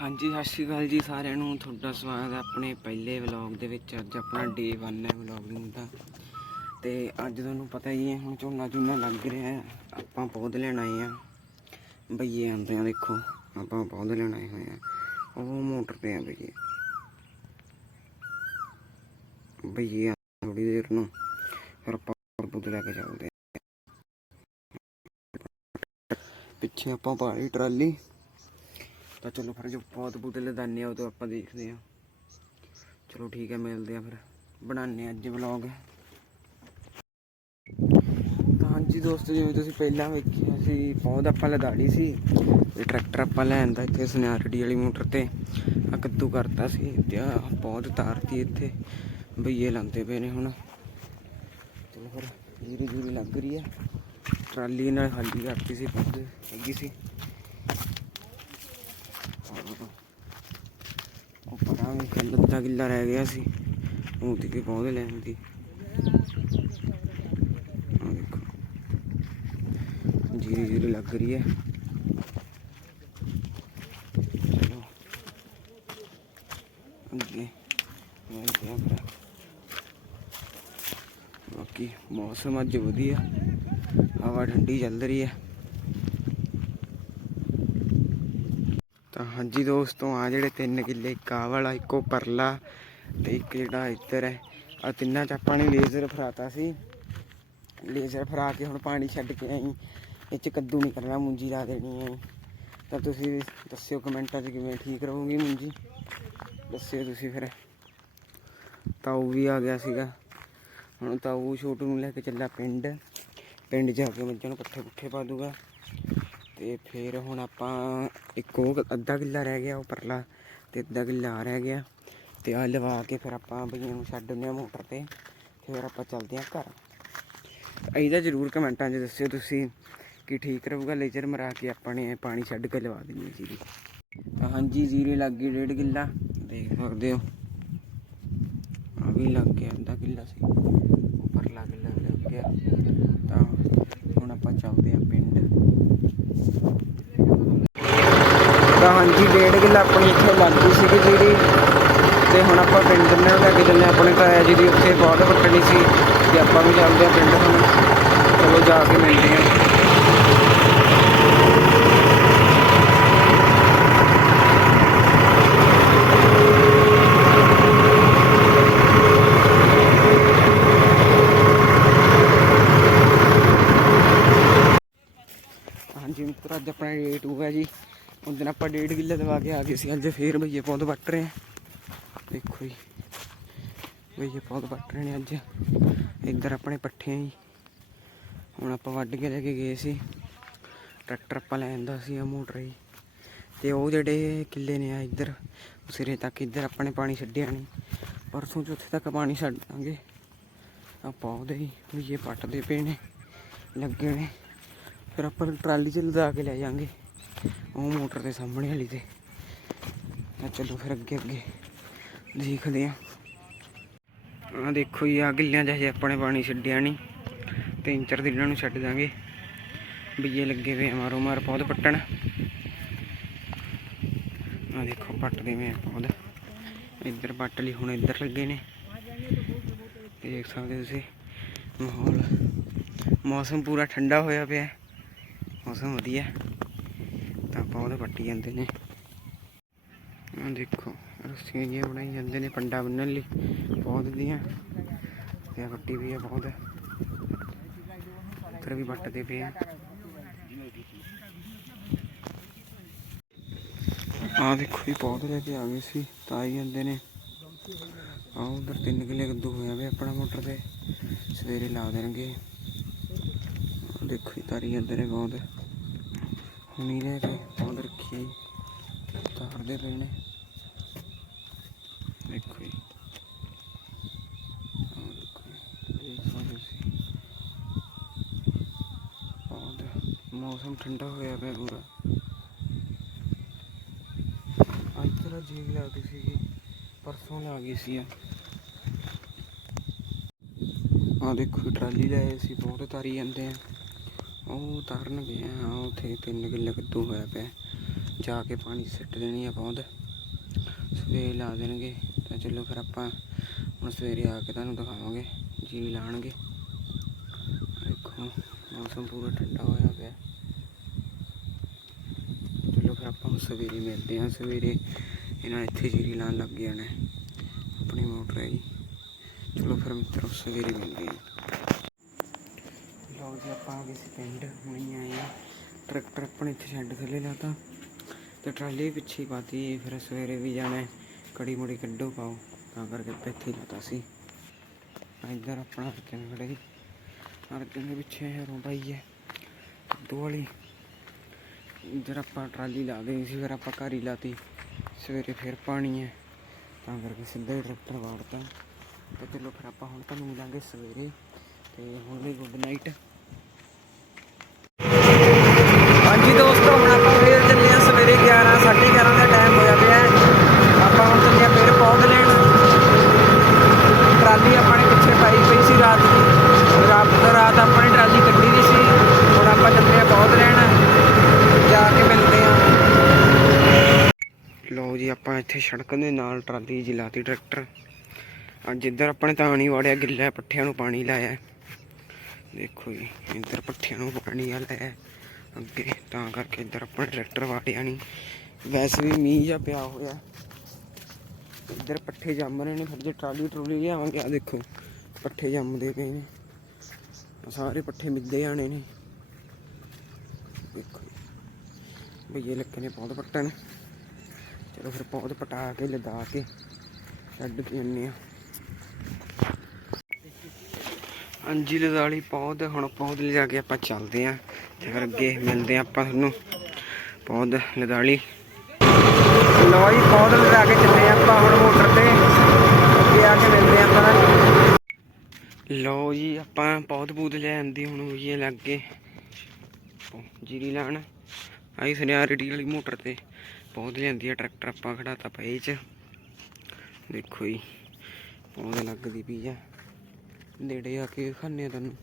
ਹਾਂਜੀ, ਸਤਿ ਸ਼੍ਰੀ ਅਕਾਲ ਜੀ ਸਾਰਿਆਂ ਨੂੰ। ਤੁਹਾਡਾ ਸਵਾਗਤ ਹੈ ਆਪਣੇ ਪਹਿਲੇ ਵਲੌਗ ਦੇ ਵਿੱਚ। ਅੱਜ ਆਪਣਾ ਡੇ 1 ਹੈ ਵਲੌਗਿੰਗ ਦਾ। ਤੇ ਅੱਜ ਤੁਹਾਨੂੰ ਪਤਾ ਹੀ ਹੈ, ਹੁਣ ਝੋਨਾ ਝੋਨਾ ਲੱਗ ਰਿਹਾ ਹੈ। ਆਪਾਂ ਪੌਦ ਲੈਣ ਆਏ ਆ ਬਈਏ ਆਉਂਦੇ ਆ ਦੇਖੋ। ਆਪਾਂ ਪੌਦ ਲੈਣ ਆਏ ਹੋਏ ਆ ਉਹ ਮੋਟਰ ਤੇ ਆ ਬਈਏ। ਬਈਏ ਥੋੜੀ ਦੇਰ ਨੂੰ। ਫਿਰ ਆਪਾਂ ਪੌਦ ਲੈ ਕੇ ਚੱਲਦੇ ਆ ਪਿੱਛੇ ਆਪਾਂ ਪਾਣੀ ਟਰਾਲੀ ਤਾਂ ਚਲੋ ਫਿਰ ਜੋ ਪੌਦ ਪੂਦੇ ਲਦਾਨੇ ਆ, ਉਹ ਤੋਂ ਆਪਾਂ ਦੇਖਦੇ ਆ। ਚਲੋ ਠੀਕ ਹੈ ਮਿਲਦੇ ਆ ਫਿਰ। ਬਣਾਉਂਦੇ ਆ ਅੱਜ ਵਲੌਗ ਤਾਂ ਹਾਂਜੀ ਦੋਸਤੋ, ਜਿਵੇਂ ਤੁਸੀਂ ਪਹਿਲਾਂ ਵੇਖਿਆ ਸੀ ਪੌਦ ਆਪਾਂ ਲਦਾੜੀ ਸੀ। ਇਹ ਟਰੈਕਟਰ ਆਪਾਂ ਲੈਣ ਦਾ ਇੱਥੇ ਸਨਿਆਰਟੀ ਵਾਲੀ ਮੋਟਰ ਤੇ ਆ ਕੱਦੂ ਕਰਤਾ ਸੀ ਤੇ ਆ ਪੌਦ ਤਾਰਤੀ ਇੱਥੇ। ਬਈਏ ਲਾਉਂਦੇ ਪਏ ਨੇ ਹੁਣ। ਚਲੋ ਫਿਰ ਜੀਰੀ ਜੂਰੀ ਲੱਗ ਰਹੀ ਹੈ ਟਰਾਲੀ ਨਾਲ ਖਾਲੀ ਕਰਤੀ ਸੀ ਪੌਦ ਲੱਗੀ ਸੀ। ਉਹ ਵੀ ਕੱਲ ਕਿੱਲਾ ਰਹਿ ਗਿਆ ਸੀ। ਉਹ ਤੇ ਪੌਦੇ ਲੈਣ ਦੀ ਆਹ ਦੇਖੋ ਜੀਰੀ ਜੀਰੀ ਲੱਗ ਰਹੀ ਹੈ। ਚਲੋ। ਅੱਗੇ। ਮਿਲਦੇ ਆ ਬਾਕੀ ਮੌਸਮ ਅੱਜ ਵਧੀਆ। ਹਵਾ ਠੰਡੀ ਚੱਲ ਰਹੀ ਹੈ। ਤਾਂ ਹਾਂਜੀ ਦੋਸਤੋ ਆ ਜਿਹੜੇ ਤਿੰਨ ਕਿੱਲੇ, ਇੱਕ ਆਹ ਵਾਲਾ, ਇੱਕੋ ਪਰਲਾ ਤੇ ਇੱਕ ਜਿਹੜਾ ਇੱਧਰ ਹੈ। ਆ ਤਿੰਨਾਂ ਚ ਆਪਾਂ ਨੇ ਲੇਜ਼ਰ ਫਰਾਤਾ ਸੀ। ਲੇਜ਼ਰ ਫਰਾ ਕੇ ਹੁਣ ਪਾਣੀ ਛੱਡ ਕੇ ਆਈ ਇਹ ਚ ਕੱਦੂ ਨਹੀਂ ਕਰਨਾ, ਮੁੰਜੀ ਲਾ ਦੇਣੀ ਹੈ। ਤਾਂ ਤੁਸੀਂ ਦੱਸਿਓ ਕਮੈਂਟਾਂ 'ਚ ਕਿਵੇਂ ਠੀਕ ਰਹੂਗੀ ਮੁੰਜੀ। ਦੱਸਿਓ ਤੁਸੀਂ ਫਿਰ। ਤਾਊ ਵੀ ਆ ਗਿਆ ਸੀਗਾ। ਹੁਣ ਤਾਂ ਉਹ ਛੋਟੂ ਨੂੰ ਲੈ ਕੇ ਚੱਲਾ ਪਿੰਡ। ਪਿੰਡ ਜਾ ਕੇ ਮੱਝਾਂ ਨੂੰ ਪੱਠੇ ਪੁੱਠੇ ਪਾ ਦੂਗਾ। ਤੇ ਫਿਰ ਹੁਣ ਆਪਾਂ ਇੱਕ ਉਹ ਅੱਧਾ ਕਿੱਲਾ ਰਹਿ ਗਿਆ, ਉਹ ਪਰਲਾ ਤੇ ਅੱਧਾ ਕਿੱਲਾ ਆ ਰਹਿ ਗਿਆ। ਤੇ ਆ ਲਵਾ ਕੇ ਫਿਰ ਆਪਾਂ ਬਈਆਂ ਨੂੰ ਛੱਡ ਦਿੰਦੇ ਆ ਮੋਟਰ ਤੇ, ਫਿਰ ਆਪਾਂ ਚੱਲਦੇ ਆ ਘਰ। ਇਹਦਾ ਜ਼ਰੂਰ ਕਮੈਂਟਾਂ 'ਚ ਦੱਸਿਓ ਤੁਸੀਂ ਕਿ ਠੀਕ ਰਹੂਗਾ ਲੇਜ਼ਰ ਮਰਾ ਕੇ ਆਪਾਂ ਨੇ ਪਾਣੀ ਛੱਡ ਕੇ ਲਵਾ ਦੇਣੀ ਜੀਰੀ ਤਾਂ ਹਾਂਜੀ, ਜੀਰੇ ਲੱਗ ਗਈ ਡੇਢ ਕਿੱਲਾ ਦੇਖ ਸਕਦੇ ਹੋ। ਆ ਵੀ ਲੱਗ ਗਿਆ, ਅੱਧਾ ਕਿੱਲਾ ਸੀ। ਉਹ ਪਰਲਾ ਕਿੱਲਾ ਲੱਗ ਗਿਆ। ਤਾਂ ਹੁਣ ਆਪਾਂ ਚੱਲਦੇ ਆ ਪਿੰਡ। ਤਾਂ ਹਾਂਜੀ, ਡੇਢ ਕਿੱਲਾ ਆਪਣੀ ਇੱਥੇ ਲੱਗਦੀ ਸੀਗੀ ਜਿਹੜੀ। ਤੇ ਹੁਣ ਆਪਾਂ ਪਿੰਡ ਨੂੰ ਲੈ ਕੇ ਚੱਲੇ ਆਪਣੇ ਤਾਇਆ ਜੀ ਦੀ ਉੱਥੇ ਬਹੁਤ ਪੱਟਣੀ ਸੀ। ਤੇ ਆਪਾਂ ਵੀ ਚੱਲਦੇ ਆ ਪਿੰਡ ਹੁਣ। ਚਲੋ ਜਾ ਕੇ ਮਿਲਦੇ ਆ ਹਾਂਜੀ ਮਿੱਤਰ ਅੱਜ ਆਪਣਾ ਡੇ 2 ਹੈ ਜੀ ਉਸ ਦਿਨ ਆਪਾਂ ਡੇਢ ਕਿੱਲੇ ਦਵਾ ਕੇ ਆ ਗਏ ਸੀ, ਅੱਜ ਫੇਰ ਭਈਏ ਪੌਦ ਵੱਟ ਰਹੇ ਆ। ਦੇਖੋ ਜੀ ਭਈਏ ਪੌਦ ਵੱਟ ਰਹੇ ਨੇ ਅੱਜ। ਇੱਧਰ ਆਪਣੇ ਪੱਠੇ ਆ ਹੁਣ ਆਪਾਂ ਵੱਢ ਕੇ ਲੈ ਕੇ ਗਏ ਸੀ। ਟਰੈਕਟਰ ਆਪਾਂ ਲੈ ਆਂਦਾ ਸੀ ਆ ਮੋਟਰ ਹੀ ਤੇ ਉਹ ਜਿਹੜੇ ਕਿੱਲੇ ਨੇ ਆ ਇੱਧਰ ਸਿਰੇ ਤੱਕ ਇੱਧਰ ਆਪਣੇ ਪਾਣੀ ਛੱਡਿਆ ਨਹੀਂ ਪਰਸੋਂ ਚੌਥੇ ਤੱਕ ਪਾਣੀ ਛੱਡ ਦਾਂਗੇ। ਆਪਾਂ ਉਹਦੇ ਹੀ ਭਈਏ ਪੱਟਦੇ ਪਏ ਨੇ, ਲੱਗੇ ਨੇ। ਫਿਰ ਆਪਾਂ ਟਰਾਲੀ 'ਚ ਲਦਾ ਕੇ ਲੈ ਜਾਾਂਗੇ। ਉਹ ਮੋਟਰ ਦੇ ਸਾਹਮਣੇ ਵਾਲੀ ਤੇ। ਤਾਂ ਚਲੋ ਫਿਰ ਅੱਗੇ ਅੱਗੇ ਦੇਖਦੇ ਆ ਆ ਦੇਖੋ ਜੀ ਆ ਗਿੱਲਿਆਂ 'ਚ ਹਜੇ ਆਪਣੇ ਪਾਣੀ ਛੱਡਿਆ ਨਹੀਂ ਤਿੰਨ ਚਾਰ ਦਿਨਾਂ ਨੂੰ ਛੱਡ ਦਾਂਗੇ। ਬਈਏ ਲੱਗੇ ਵੇ ਮਾਰੋ ਮਾਰ ਪੌਦ ਪੱਟਣ। ਆ ਦੇਖੋ, ਪੱਟਦੇ ਵੇ ਪੌਦ ਇੱਧਰ ਪੱਟ ਲਈ, ਹੁਣ ਇੱਧਰ ਲੱਗੇ ਨੇ। ਦੇਖ ਸਕਦੇ ਤੁਸੀਂ, ਮਾਹੌਲ। ਮੌਸਮ ਪੂਰਾ ਠੰਡਾ ਹੋਇਆ ਪਿਆ। ਮੌਸਮ ਵਧੀਆ। ਤਾਂ ਪੌਦੇ ਵੱਟੀ ਜਾਂਦੇ ਨੇ। ਆ ਦੇਖੋ, ਰੱਸੀਆਂ ਜਿਹੀਆਂ ਬਣਾਈ ਜਾਂਦੇ ਨੇ, ਪੰਡਾ ਬੰਨਣ ਲਈ। ਪੌਦ ਦੀਆਂ ਤੇ ਆਹ ਪੱਟੀ ਵੀ ਆ ਪੌਦ ਇੱਧਰ ਵੀ ਵੱਟਦੇ ਪਏ ਆ। ਆ ਦੇਖੋ ਜੀ ਪੌਦ ਲੈ ਕੇ ਆ ਗਏ ਸੀ, ਤਾਂ ਆਈ ਜਾਂਦੇ ਨੇ। ਆ ਉਧਰ ਤਿੰਨ ਕਿਲੇ ਕੱਦੂ ਹੋਇਆ ਵੇ ਆਪਣਾ ਮੋਟਰ ਤੇ। ਸਵੇਰੇ ਲਾ ਦੇਣਗੇ। ਦੇਖੋ ਜੀ, ਤਾਰੀ ਜਾਂਦੇ ਨੇ ਬਹੁਤ। ਹੁਣੀ ਲੈ ਕੇ ਰੱਖੀ ਤਾਰਦੇ ਪਏ ਨੇ। ਦੇਖੋ ਜੀ। ਮੌਸਮ ਠੰਡਾ ਹੋਇਆ ਪਿਆ ਪੂਰਾ। ਅੱਜ ਤਾਂ ਜੀਗ ਲੱਗਦੀ ਸੀਗੀ ਪਰਸੋਂ ਲਾ ਗਈ ਸੀ ਆ। ਦੇਖੋ ਟਰਾਲੀ ਲੈ ਸੀ। ਬਹੁਤ ਤਾਰੀ ਜਾਂਦੇ ਆ। ਉਹ ਉਤਾਰਨ ਗਏ ਆ ਉੱਥੇ ਤਿੰਨ ਕਿੱਲੇ ਕੱਦੂ ਹੋਇਆ ਪਿਆ। ਜਾ ਕੇ ਪਾਣੀ ਸਿੱਟ ਦੇਣੀ ਆ ਪੌਦ। ਸਵੇਰੇ ਲਾ ਦੇਣਗੇ, ਤਾਂ ਚਲੋ ਫਿਰ ਆਪਾਂ ਹੁਣ ਸਵੇਰੇ ਆ ਕੇ ਤੁਹਾਨੂੰ ਦਿਖਾਵਾਂਗੇ ਜੀਰੀ ਲਾਣਗੇ। ਦੇਖੋ, ਮੌਸਮ ਪੂਰਾ ਠੰਡਾ ਹੋਇਆ ਪਿਆ। ਚਲੋ ਫਿਰ ਆਪਾਂ ਹੁਣ ਸਵੇਰੇ ਮਿਲਦੇ ਹਾਂ। ਸਵੇਰੇ ਇਹਨਾਂ ਇੱਥੇ ਜੀਰੀ ਲਾਣ ਲੱਗ ਜਾਣਾ ਆਪਣੀ ਮੋਟਰ ਹੈ ਜੀ ਚਲੋ ਫਿਰ ਮਿੱਤਰੋ, ਸਵੇਰੇ ਮਿਲਦੇ ਹਾਂ। ਜੀ ਆਪਾਂ ਆ ਗਏ ਸੀ ਪਿੰਡ, ਹੁਣੀ ਆਏ ਆ। ਟਰੈਕਟਰ ਆਪਣੇ ਇੱਥੇ ਸ਼ੈੱਡ ਥੱਲੇ ਲਾਤਾ ਤੇ ਟਰਾਲੀ ਪਿੱਛੇ ਪਾਤੀ, ਫਿਰ ਸਵੇਰੇ ਵੀ ਜਾਣਾ ਕੜੀ ਮੁੜੀ ਕੱਢੋ ਪਾਓ, ਤਾਂ ਕਰਕੇ ਆਪਾਂ ਇੱਥੇ ਹੀ ਲਾਤਾ ਸੀ। ਇੱਧਰ ਆਪਣਾ ਅਰਜਨ ਖੜੇ ਸੀ। ਅਰਜਨ ਦੇ ਪਿੱਛੇ ਹਰੋਂ ਬਾਈ ਹੈ ਦੋ ਵਾਲੀ। ਇੱਧਰ ਆਪਾਂ ਟਰਾਲੀ ਲਾ ਦੇਣੀ ਸੀ, ਫਿਰ ਆਪਾਂ ਘਰ ਹੀ ਲਾਤੀ। ਸਵੇਰੇ ਫਿਰ ਪਾਣੀ ਹੈ, ਤਾਂ ਕਰਕੇ ਸਿੱਧਾ ਹੀ ਟਰੈਕਟਰ ਵਾੜਤਾ। ਤੇ ਚਲੋ ਫਿਰ ਆਪਾਂ ਹੁਣ ਤੁਹਾਨੂੰ ਮਿਲਾਂਗੇ ਸਵੇਰੇ, ਤੇ ਹੁਣ ਲਈ ਗੁੱਡ ਨਾਈਟ ਹਾਂਜੀ ਦੋਸਤੋ, ਹੁਣ ਆਪਾਂ ਫੇਰ ਚੱਲੇ ਹਾਂ ਸਵੇਰੇ 11 11:30 ਦਾ ਟਾਈਮ ਹੋਇਆ ਪਿਆ ਹੈ। ਆਪਾਂ ਹੁਣ ਚੱਲੇ ਹਾਂ ਫੇਰ ਪੌਦ ਲੈਣ। ਟਰਾਲੀ ਆਪਾਂ ਨੇ ਪਿੱਛੇ ਪਾਈ ਪਈ ਸੀ ਰਾਤ ਦੀ। ਰਾਤ ਰਾਤ ਆਪਾਂ ਨੇ ਟਰਾਲੀ ਕੱਢੀ ਦੀ ਸੀ। ਹੁਣ ਆਪਾਂ ਚੱਲੇ ਹਾਂ ਪੌਦ ਲੈਣ। ਜਾ ਕੇ ਮਿਲਦੇ ਹਾਂ। ਲਓ ਜੀ, ਆਪਾਂ ਇੱਥੇ ਸੜਕ ਦੇ ਨਾਲ ਟਰਾਲੀ ਜਿਲਾਤੀ ਟਰੈਕਟਰ। ਅੱਜ ਇੱਧਰ ਆਪਣੇ ਤਾਂ ਨਹੀਂ ਵੜਿਆ, ਗਿੱਲਾ ਪੱਠਿਆਂ ਨੂੰ ਪਾਣੀ ਲਾਇਆ ਦੇਖੋ ਜੀ, ਇੱਧਰ ਪੱਠਿਆਂ ਨੂੰ ਪਾਣੀ ਆ ਲਾਇਆ ਅੱਗੇ, ਤਾਂ ਕਰਕੇ ਇੱਧਰ ਆਪਾਂ ਟਰੈਕਟਰ ਵਾੜਿਆ ਨਹੀਂ। ਵੈਸੇ ਵੀ ਮੀਂਹ ਜਿਹਾ ਪਿਆ ਹੋਇਆ। ਇੱਧਰ ਪੱਠੇ ਜੰਮ ਰਹੇ ਨੇ ਫਿਰ ਜੇ ਟਰਾਲੀ ਟਰੂਲੀ ਲਿਆਵਾਂਗੇ। ਆ ਦੇਖੋ, ਪੱਠੇ ਜੰਮਦੇ ਪਏ ਨੇ। ਸਾਰੇ ਪੱਠੇ ਮਿੱਦੇ ਜਾਣੇ ਨੇ। ਦੇਖੋ। ਭਈਏ ਲੱਗੇ ਨੇ ਪੌਦ ਪੱਟਣ। ਚਲੋ ਫਿਰ ਪੌਦ ਪਟਾ ਕੇ ਲਦਾ ਕੇ ਛੱਡ ਕੇ ਆਉਂਦੇ ਆ। ਹਾਂਜੀ ਲਦਾਲੀ ਪੌਦ ਹੁਣ ਪੌਦ ਲਿਜਾ ਕੇ ਆਪਾਂ ਚੱਲਦੇ ਆਂ। ਤੇ ਫਿਰ ਅੱਗੇ ਮਿਲਦੇ ਆਂ ਆਪਾਂ ਤੁਹਾਨੂੰ। ਪੌਦ ਲਦਾਲੀ। ਲਓ ਜੀ ਪੌਦ ਲਗਾ ਕੇ ਚੱਲੇ ਆਪਾਂ ਹੁਣ ਮੋਟਰ ਤੇ। ਅੱਗੇ ਆ ਕੇ ਮਿਲਦੇ ਆਪਾਂ। ਲਓ ਜੀ, ਆਪਾਂ ਪੌਦ ਪੂਦ ਲੈ ਆਂਦੀ ਹੁਣ ਹੋਈਏ ਲੱਗ। ਜੀਰੀ ਲਾਣ ਆਈ ਸੁਨਿਆਰਟੀ ਵਾਲੀ ਮੋਟਰ ਤੇ ਪੌਦ ਲਿਆਂਦੀ ਆ, ਟਰੈਕਟਰ ਆਪਾਂ ਖੜਾਤਾ ਪਏ ਚ। ਦੇਖੋ ਜੀ ਪੌਦ ਲੱਗਦੀ ਪਈ ਆ। ਨੇੜੇ ਆ ਕੇ ਖਾਣੇ ਤੁਹਾਨੂੰ।